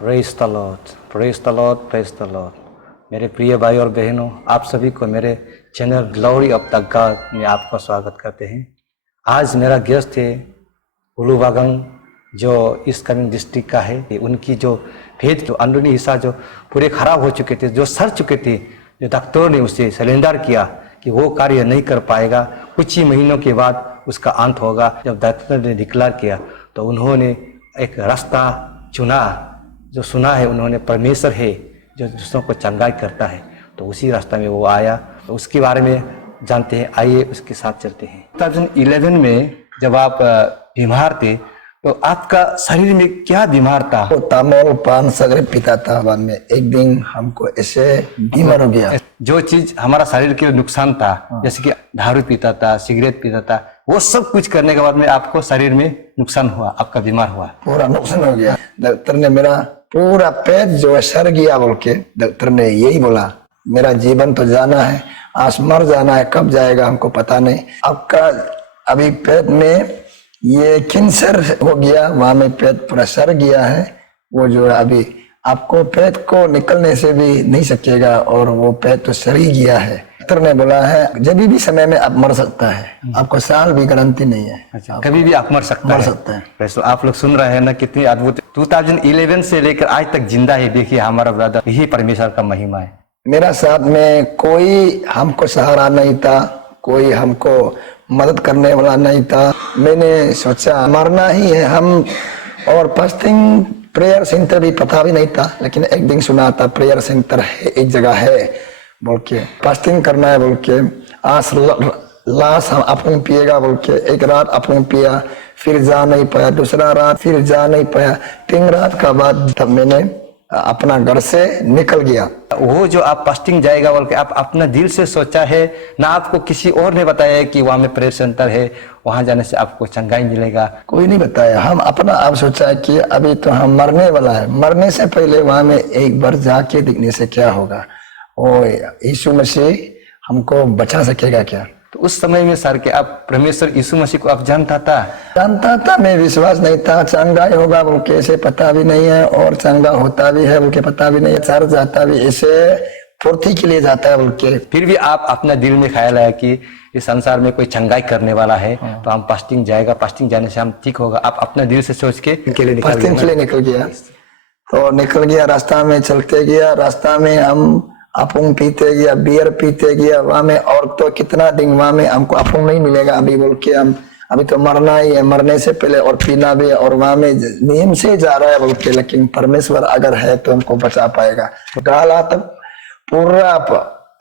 Praise the Lord, praise the Lord, praise the Lord. मेरे प्रिय भाई और बहनों, आप सभी को मेरे channel glory of the God में आपका स्वागत करते हैं। आज मेरा गेस्ट है उलुबागंग, जो ईस्ट कामेंग डिस्ट्रिक्ट का है। उनकी जो फेथ, जो अंदरूनी हिस्सा जो पूरे खराब हो चुके थे, जो सड़ चुके थे, जो डॉक्टरों ने उसे सरेंडर किया कि वो कार्य नहीं कर पाएगा, कुछ ही महीनों के बाद उसका अंत होगा। जब डॉक्टर ने डिक्लेयर किया तो उन्होंने एक रास्ता चुना, जो सुना है उन्होंने परमेश्वर है जो दूसरों को चंगाई करता है, तो उसी रास्ता में वो आया। तो उसके बारे में जानते हैं, आइए उसके साथ चलते हैं। 2011 में जब आप बीमार थे तो आपका शरीर में क्या बीमार था? तो तामोल पान सगरे पीता था। बाद में एक दिन हमको ऐसे बीमार हो गया। जो चीज हमारा शरीर के नुकसान था, जैसे कि दारू पीता था, सिगरेट पीता था, वो सब कुछ करने के बाद में आपको शरीर में नुकसान हुआ, आपका बीमार हुआ, पूरा नुकसान हो गया। डॉक्टर ने मेरा पूरा पेट जो है सड़ गया बोल के डॉक्टर ने यही बोला, मेरा जीवन तो जाना है, आज मर जाना है, कब जाएगा हमको पता नहीं। आपका अभी पेट में ये कैंसर हो गया, वहां में पेट पूरा सड़ गया है। वो जो है अभी आपको पेट को निकलने से भी नहीं सकेगा, और वो पेट तो सड़ ही गया है। डॉक्टर ने बोला है जब भी समय में आप मर सकता है, आपको साल भी गारंटी नहीं है। अच्छा, कभी भी आप मर सकता है। तो आप लोग सुन रहे हैं ना, कितनी अद्भुत। 2011 से लेकर आज तक जिंदा है। देखिए हमारा ब्रदर, यही परमेश्वर का महिमा है। मेरा साथ में कोई हमको सहारा नहीं था, कोई हमको मदद करने वाला नहीं था। मैंने सोचा मरना ही है हम, और फास्टिंग प्रेयर सेंटर भी पता भी नहीं था, लेकिन एक दिन सुना था प्रेयर सेंटर है, एक जगह है बोल के, फास्टिंग करना है बोल के। आज लाश हम अपन पिएगा बोल के, एक रात अपन पिया, फिर जा नहीं पाया, दूसरा रात फिर जा नहीं पाया, 3 रात का बाद तब मैंने अपना घर से निकल गया। वो जो आप फास्टिंग जाएगा बोल के आप अपना दिल से सोचा है ना? आपको किसी और ने बताया है कि वहाँ में प्रेयर सेंटर है, वहां जाने से आपको चंगाई मिलेगा? कोई नहीं बताया, हम अपना आप सोचा है कि अभी तो हम मरने वाला है, मरने से पहले वहां में एक बार जाके देखने से क्या होगा, ओ यीशु मसीह हमको बचा सकेगा क्या। तो उस समय में सर के आप परमेश्वर यीशु मसीह को आप जानता था? मैं विश्वास नहीं था। चंगाई होगा बोल के ऐसे पता भी नहीं है, और चंगा होता भी है बोल के पता भी नहीं है। चर्च जाता भी ऐसे पूर्ति के लिए जाता है बोल के। फिर भी आप अपना दिल में ख्याल आया कि इस संसार में कोई चंगाई करने वाला है, तो हम फास्टिंग जाएगा, फास्टिंग जाने से हम ठीक होगा। आप अपना दिल से सोच के फास्टिंग के लिए निकल गया। तो निकल गया, रास्ता में चलते गया, रास्ता में हम अफूंग पीते गया, बियर पीते गया। वहां में और तो कितना दिन वहां में हमको अफूंग नहीं मिलेगा अभी बोल के, हम अभी तो मरना ही है, मरने से पहले और पीना भी है, और वहां में नियम से जा रहा है बोल के, लेकिन परमेश्वर अगर है तो हमको बचा पाएगा। गाला तक पूरा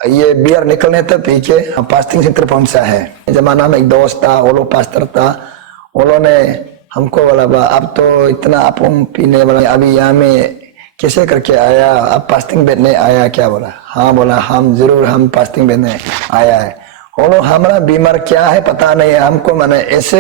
ये बियर निकलने तक पी के हम फास्टिंग सेंटर पहुंचा है। जमाना में एक दोस्त था, वो लोग पास्टर था, उन्होंने हमको बोला अब तो इतना अफूंग पीने वाला, अभी यहाँ में कैसे करके आया, आप फास्टिंग बैठने आया क्या? बोला हाँ। बोला हम जरूर, हम फास्टिंग बैठने आया है। वो लोग हमारा बीमार क्या है पता नहीं है हमको, मैंने ऐसे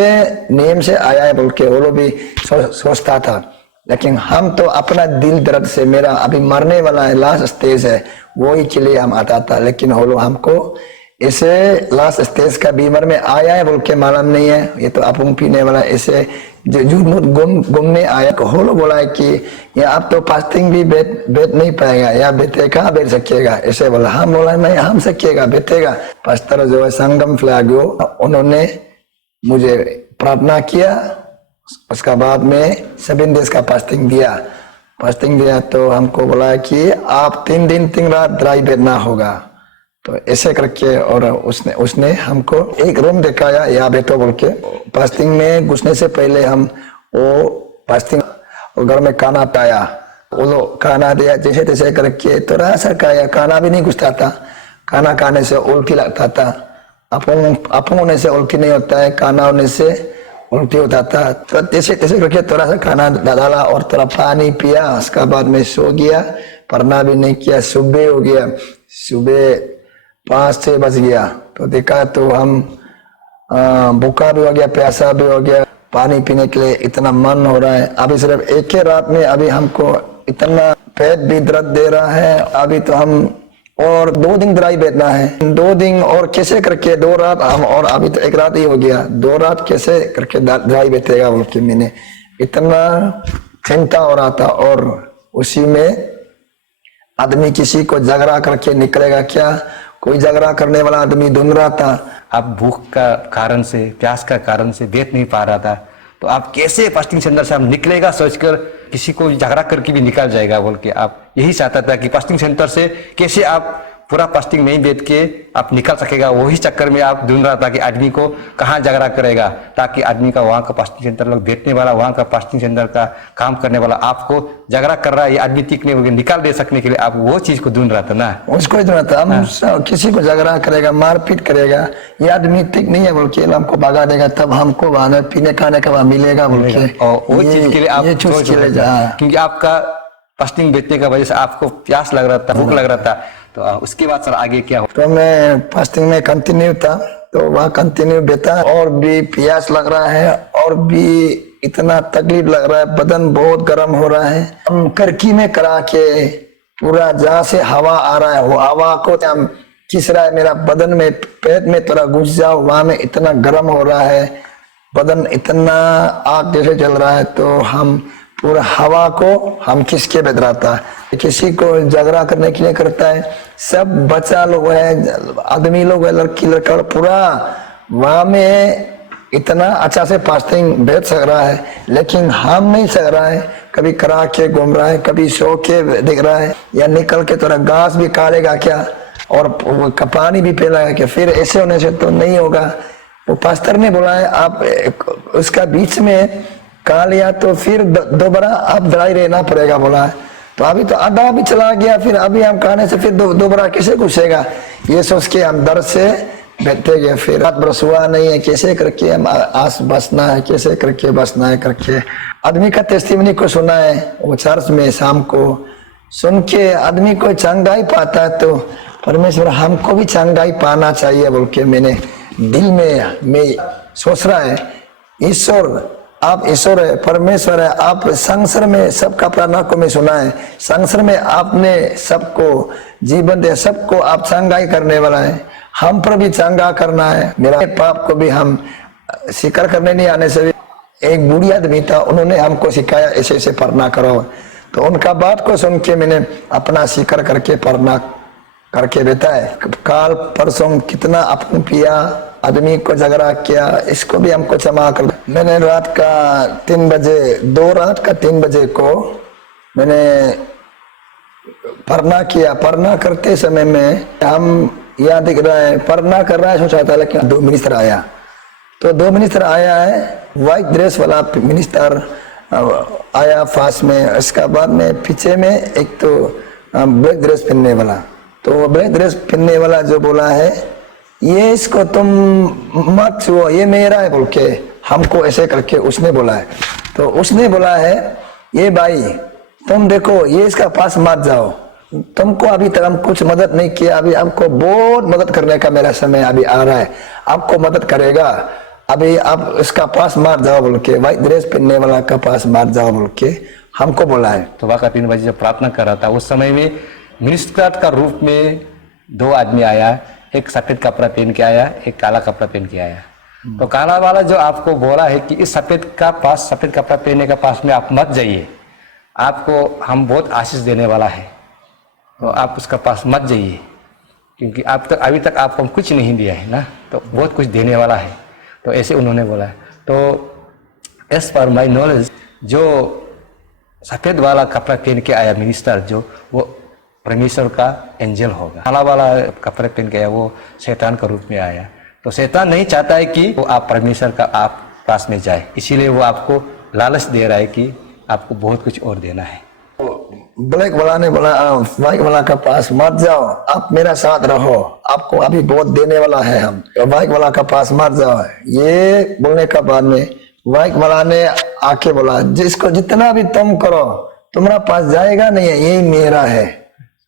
नियम से आया है बोल के वो लोग भी सोचता था। लेकिन हम तो अपना दिल दर्द से, मेरा अभी मरने वाला है, लास्ट स्टेज है, वही के लिए हम आता था। लेकिन वो लोग हमको ऐसे लास्ट स्टेज का बीमार में आया है बोल के मालूम नहीं है, ये तो अफूंग पीने वाला ऐसे घूमने आया। हो लो बोला है कि ये आप तो फास्टिंग भी बैठ नहीं पाएगा, या बैठे कहाँ बैठ सकेगा, ऐसे बोला। हम बोला नहीं, हम सकेगा, बैठेगा। पास्टर जो है संगम फ्लैगो, उन्होंने मुझे प्रार्थना किया, उसका बाद में 7 डेज का फास्टिंग दिया। तो हमको बोला कि आप 3 दिन 3 रात ड्राई बैठना होगा। तो ऐसे करके, और उसने हमको एक रूम दिखाया, यहाँ बैठो बोल के। फास्टिंग में घुसने से पहले हम वो फास्टिंग घर में खाना पाया, वो लोग खाना दिया, जैसे तैसे करके थोड़ा सा खाया, खाना भी नहीं घुसता था। खाना खाने से उल्टी लगता था, अफूंग होने से उल्टी नहीं होता है, खाना होने से उल्टी होता था। तो तैसे करके थोड़ा सा खाना डाला और थोड़ा पानी पिया, उसका बाद में सो गया, पढ़ना भी नहीं किया। सुबह हो गया, सुबह 5-6 बज गया, तो देखा तो हम भूखा भी हो गया, प्यासा भी हो गया, पानी पीने के लिए इतना मन हो रहा है। अभी सिर्फ एक ही रात में अभी हमको इतना पेट भी दर्द दे रहा है। अभी तो हम और 2 दिन ड्राई बैठना है, 2 दिन और कैसे करके 2 रात हम, और अभी तो 1 रात ही हो गया, 2 रात कैसे करके ड्राई बैठेगा बोल के मैंने इतना चिंता हो रहा था। और उसी में आदमी किसी को झगड़ा करके निकलेगा क्या? कोई झगड़ा करने वाला आदमी ढूंढ रहा था, आप भूख का कारण से, प्यास का कारण से बैठ नहीं पा रहा था, तो आप कैसे फास्टिंग सेंटर से आप निकलेगा सोचकर किसी को झगड़ा करके भी निकल जाएगा बोल के आप यही चाहता था कि फास्टिंग सेंटर से कैसे आप पूरा फास्टिंग नहीं बैठ के आप निकल सकेगा। वही चक्कर में आप ढूंढ रहा था कि आदमी को कहाँ झगड़ा करेगा, ताकि आदमी का वहाँ का फास्टिंग सेंटर लोग बैठने वाला, वहाँ का फास्टिंग सेंटर का काम करने वाला आपको झगड़ा कर रहा है, ये आदमी टिकने होगी निकाल दे सकने के लिए आप वो चीज को ढूंढ रहा था ना। उसको ढूंढ रहा था। हम किसी को झगड़ा करेगा, मारपीट करेगा, ये आदमी ठीक नहीं है बोल के हमको भगा देगा, तब हमको वहां पीने खाने का मिलेगा बोल के, और वो चीज के लिए आप सोच के क्योंकि आपका फास्टिंग बैठने का वजह से आपको प्यास लग रहा था, भूख लग रहा था। तो उसके बाद सर आगे क्या हुआ? तो मैं फास्टिंग में कंटिन्यू था, तो वहाँ कंटिन्यू बैठा, और भी प्यास लग रहा है और भी इतना तकलीफ लग रहा है, बदन बहुत गर्म हो रहा है। हम करकी में करा के पूरा जहाँ से हवा आ रहा है वो हवा को हम खींच रहा है, मेरा बदन में पेट में थोड़ा घुस जाओ, वहां में इतना गर्म हो रहा है, बदन इतना आग जैसे जल रहा है। तो हम पूरा हवा को हम खींच के बैठ रहा था। किसी को झगड़ा करने के लिए करता है, सब बच्चा लोग है, आदमी लोग है, लड़की लड़का, पूरा वहां में इतना अच्छा से फास्टिंग बैठ सक रहा है, लेकिन हम नहीं सक रहा है। कभी करा के घूम रहा है, कभी सो के दिख रहा है, या निकल के थोड़ा घास भी काटेगा क्या और पानी भी पिलाएगा क्या? फिर ऐसे होने से तो नहीं होगा। वो पास्टर ने बोला है आप उसका बीच में खा लिया तो फिर दोबारा आप दवाई रहना पड़ेगा बोला है। तो अभी तो आधा भी चला गया, फिर अभी हम खाने से फिर दोबारा कैसे घुसेगा, ये सोच के हम डर से बैठे गए। फिर रात बरस हुआ नहीं है, कैसे करके हम आस बसना है, कैसे करके बसना है करके आदमी का टेस्टिमनी को सुना है वो चर्च में शाम को, सुन के आदमी को चंगाई पाता है, तो परमेश्वर हमको भी चंगाई पाना चाहिए बोल के मैंने दिल में मैं सोच रहा है, ईश्वर आप ईश्वर है, परमेश्वर है, आप संसार में सबका प्रार्थना को मैं सुना है, संसार में आपने सबको जीवन दे, सबको आप चंगाई करने वाला है, हम पर भी चंगा करना है। मेरा पाप को भी हम स्वीकार करने नहीं आने से भी एक बूढ़ी आदमी था, उन्होंने हमको सिखाया ऐसे ऐसे प्रार्थना करो, तो उनका बात को सुन के मैंने अपना स्वीकार करके प्रार्थना करके बैठा है। काल परसों कितना अपन पिया, आदमी को झगड़ा किया, इसको भी हमको क्षमा कर। मैंने रात का 3 बजे 3 बजे को मैंने प्रार्थना किया। प्रार्थना करते समय में हम यहाँ दिख रहा है प्रार्थना कर रहा है सोचा था, लेकिन 2 मिनिस्टर आया, तो 2 मिनिस्टर आया है, व्हाइट ड्रेस वाला मिनिस्टर आया फास्ट में, इसका बाद में पीछे में एक तो ब्लैक ड्रेस पहनने वाला, तो वो ब्लैक ड्रेस पहनने वाला जो बोला है ये इसको तुम मत छुओ, ये मेरा है बोल के हमको ऐसे करके उसने बोला है। तो उसने बोला है ये भाई तुम देखो ये इसका पास मत जाओ, तुमको अभी तक हम कुछ मदद नहीं किया, अभी हमको बहुत मदद करने का मेरा समय अभी आ रहा है, आपको मदद करेगा, अभी आप इसका पास मत जाओ बोल के, व्हाइट ड्रेस पहनने वाला का पास मत जाओ बोल के हमको बोला है। सुबह का 3 बजे जब प्रार्थना कर रहा था उस समय में मिनिस्टर का रूप में 2 आदमी आया, एक सफेद कपड़ा पहन के आया, एक काला कपड़ा पहन के आया। तो काला वाला जो आपको बोला है कि इस सफेद कपड़ा पहनने का पास में आप मत जाइए, आपको हम बहुत आशीष देने वाला है, तो आप उसका पास मत जाइए, क्योंकि आप तक अभी तक आपको हम कुछ नहीं दिया है ना, तो बहुत कुछ देने वाला है। तो ऐसे उन्होंने बोला है। तो एज पर माई नॉलेज जो सफेद वाला कपड़ा पहन के आया मिनिस्टर, जो वो परमेश्वर का एंजल होगा। काला वाला कपड़े पहन के आया वो शैतान का रूप में आया। तो शैतान नहीं चाहता है कि वो आप परमेश्वर का आप पास में जाए, इसीलिए वो आपको लालच दे रहा है कि आपको बहुत कुछ और देना है। ब्लैक वाला ने बोला व्हाइट वाला का पास मत जाओ, आप मेरा साथ रहो, आपको अभी बहुत देने वाला है हम, तो व्हाइट वाला का पास मत जाओ। ये बोलने का बाद में व्हाइट वाला ने आके बोला जिसको जितना भी तुम करो तुम्हारा पास जाएगा नहीं है, यही मेरा है,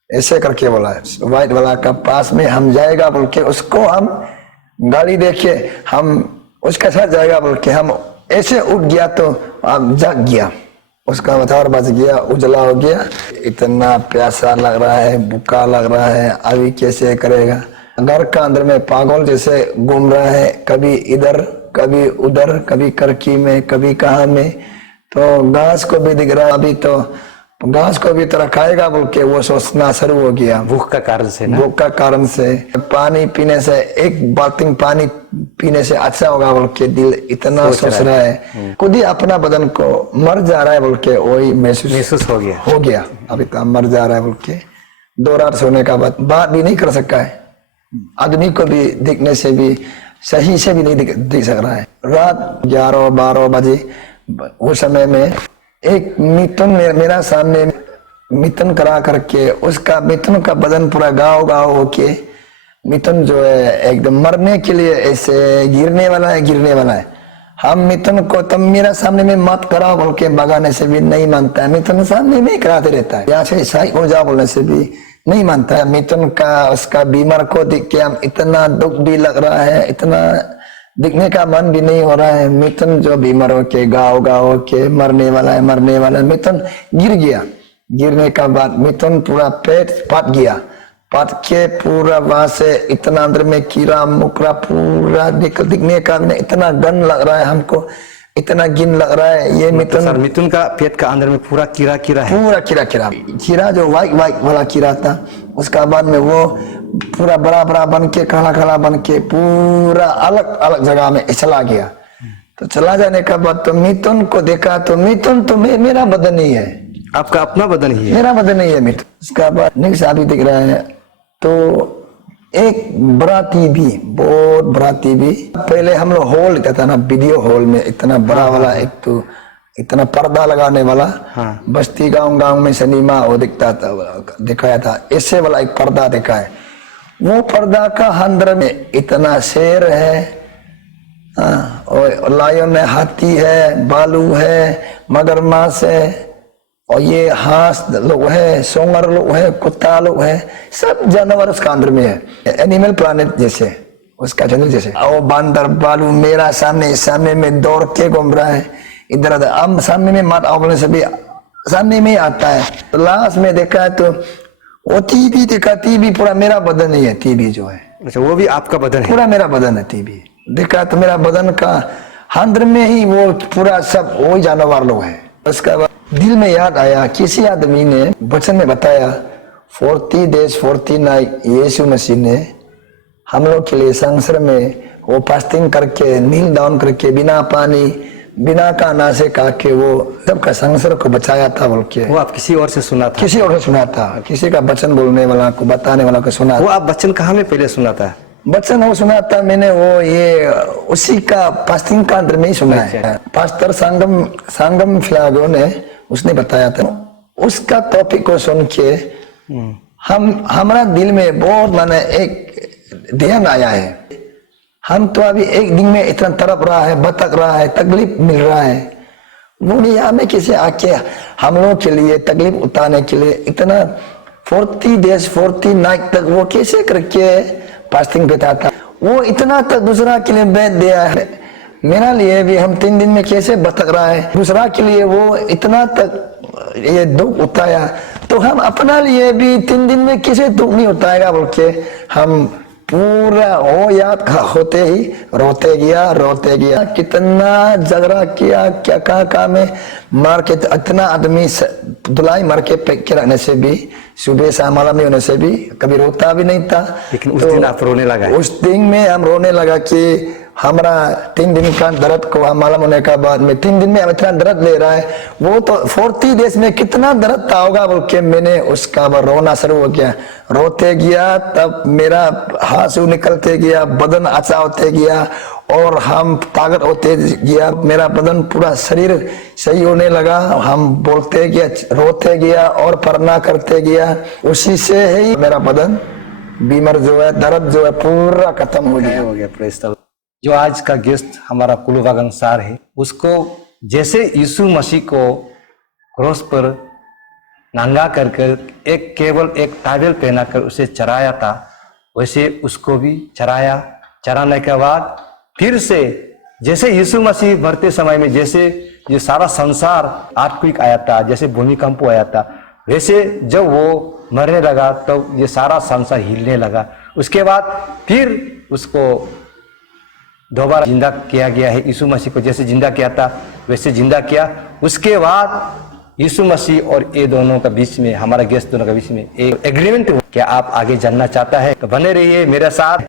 ऐसे करके बोला। व्हाइट वाला का पास में हम जाएगा बोल के उसको हम गाड़ी देखे हम उसके साथ जाएगा बोल के हम ऐसे उठ गया, तो हम जग गया, उसका मथार बच गया, उजला हो गया, इतना प्यासा लग रहा है, भूखा लग रहा है, अभी कैसे करेगा। घर का अंदर में पागल जैसे घूम रहा है, कभी इधर कभी उधर, कभी करकी में कभी कहाँ में, तो घास को भी दिख रहा है। अभी तो घास को भी तरह खाएगा बोल के वो सोचना शुरू हो गया। भूख का कारण से ना, भूख का कारण से पानी पीने से, एक बाल्टी पानी पीने से अच्छा होगा बोल के दिल इतना सोच रहा है। खुद ही अपना बदन को मर जा रहा है बोल के वही महसूस हो गया। अभी तो मर जा रहा है बोल के 2 रात सोने का बाद बात भी नहीं कर सकता है। आदमी को भी दिखने से भी सही से भी नहीं दिख सक रहा है। रात 11-12 बजे उस समय में एक मिथुन मेरा सामने मिथुन करा करके उसका मिथुन का बदन पूरा गाँव होके मिथुन जो है एकदम मरने के लिए ऐसे गिरने वाला है। हम मिथुन को तुम मेरा सामने में मत कराओ बोल के भगाने से भी नहीं मानता है। मिथुन सामने में कराते रहता है, यहाँ से साइड हो जाओ बोलने से भी नहीं मानता है। मिथुन का उसका बीमार को देख के हम इतना दुख भी लग रहा है, इतना दिखने का मन भी नहीं हो रहा है। मिथुन जो बीमार होके गाँव के मरने वाला है। मिथुन गिर गया। गिरने का बाद मिथुन पूरा पेट पट के पूरा वहां से इतना अंदर में कीड़ा मुकरा पूरा दिखने का इतना गन लग रहा है हमको, इतना गिन लग रहा है। ये मिथुन का पेट का अंदर में पूरा कीड़ा है, पूरा कीड़ा जो वाइट वाला कीड़ा था। उसका बाद में वो पूरा बड़ा बन के काला बन के पूरा अलग जगह में चला गया। तो चला जाने का बाद तो मिथुन को देखा तो मिथुन तो मेरा बदन ही है। आपका अपना बदन ही है? मेरा बदन ही है मिथुन। उसका बाद नेक्स्ट अभी दिख रहा है तो एक बराती भी, बहुत बराती भी। पहले हम लोग हॉल लेता था ना, वीडियो हॉल में इतना बड़ा वाला, एक तो इतना पर्दा लगाने वाला। बस्ती गांव में सिनेमा वो दिखाया था, ऐसे वाला एक पर्दा दिखा है। वो पर्दा का अंदर में इतना शेर है और लायन है, हाथी है, भालू है, मगरमच्छ है और ये हांस लोग है, सोंगर लोग है, कुत्ता लोग है, सब जानवर उसका अंदर में है। एनिमल प्लानेट जैसे उसका चैनल जैसे। और बांदर भालू मेरा सामने में दौड़ के घूम रहा है इधर उधर। अब सामने में मत आओ बोलने से भी सामने में ही आता है। तो लास्ट में देखा है तो वो टीबी देखा, टीबी पूरा मेरा बदन ही है। टीबी जो है, अच्छा वो भी आपका बदन है? पूरा मेरा बदन है। टीबी देखा तो मेरा बदन का अंदर में ही वो पूरा सब वो जानवर लोग है। उसका बाद दिल में याद आया, किसी आदमी ने वचन में बताया 40 days 40 night यीशु मसीह ने हम लोग के लिए संसार में वो फास्टिंग करके नील डाउन करके बिना पानी बिना खाना से खा के वो सबका संसार को बचाया था बोल के। वो आप किसी और से सुना था? किसी और से सुना था, किसी का वचन बोलने वाला को बताने वाला को सुना। वो आप वचन कहाँ में पहले सुना था? वचन वो सुना था मैंने, वो ये उसी का फास्टिंग का अंदर में ही सुना है। पास्टर संगम फिलागो ने उसने बताया था। उसका टॉपिक को सुन के हमारा दिल में बहुत माने एक ध्यान आया है। हम तो अभी एक दिन में इतना तड़प रहा है, भटक रहा है, तकलीफ मिल रहा है। वो यहाँ में किसी आके हम लोग के लिए तकलीफ उतारने के लिए इतना 40 days 40 night तक वो कैसे करके फास्टिंग बैठा था। वो इतना तक दूसरा के लिए बैठ दिया है। मेरा लिए भी हम 3 दिन में कैसे भटक रहा है, दूसरा के लिए वो इतना तक ये दुख उठाया, तो हम अपना लिए भी 3 दिन में कैसे दुख नहीं उठाएगा बोल के हम पूरा वो याद होते ही रोते गया। कितना झगड़ा किया, क्या कहा में मार के, इतना आदमी धुलाई मार के फेंक के रखने से भी, सुबह शाम मालूम नहीं होने से भी कभी रोता भी नहीं था। लेकिन उस दिन आप रोने लगा? उस दिन में हम रोने लगा कि हमारा 3 दिन का दर्द को हम मालूम होने का बाद में 3 दिन में हम इतना दर्द ले रहा है। वो तो 40 days में कितना दर्द था होगा बोल के मैंने उसका रोना शुरू हो गया। रोते गया, तब मेरा आंसू निकलते गया, बदन अच्छा होते गया और हम ताकत होते गया। मेरा बदन पूरा शरीर सही होने लगा। हम बोलते गया, रोते गया और प्रार्थना करते गया। उसी से ही मेरा बदन बीमार जो है, दर्द जो है पूरा खत्म हो गया। Praise the Lord. जो आज का गेस्ट हमारा कुलवागन सार है, उसको जैसे यीशु मसीह को क्रॉस पर नंगा करके केवल एक टावेल पहनाकर उसे चराया था, वैसे उसको भी चराने के बाद फिर से जैसे यीशु मसीह मरते समय में जैसे ये सारा संसार अर्थक्वेक आया था, जैसे भूमिकंप आया था, वैसे जब वो मरने लगा तो ये सारा संसार हिलने लगा। उसके बाद फिर उसको दोबारा जिंदा किया गया है। यीशु मसीह को जैसे जिंदा किया था वैसे जिंदा किया। उसके बाद यीशु मसीह और ये दोनों का बीच में, हमारा गेस्ट दोनों के बीच में एक एग्रीमेंट हुआ। क्या आप आगे जानना चाहता है तो बने रहिए मेरे साथ।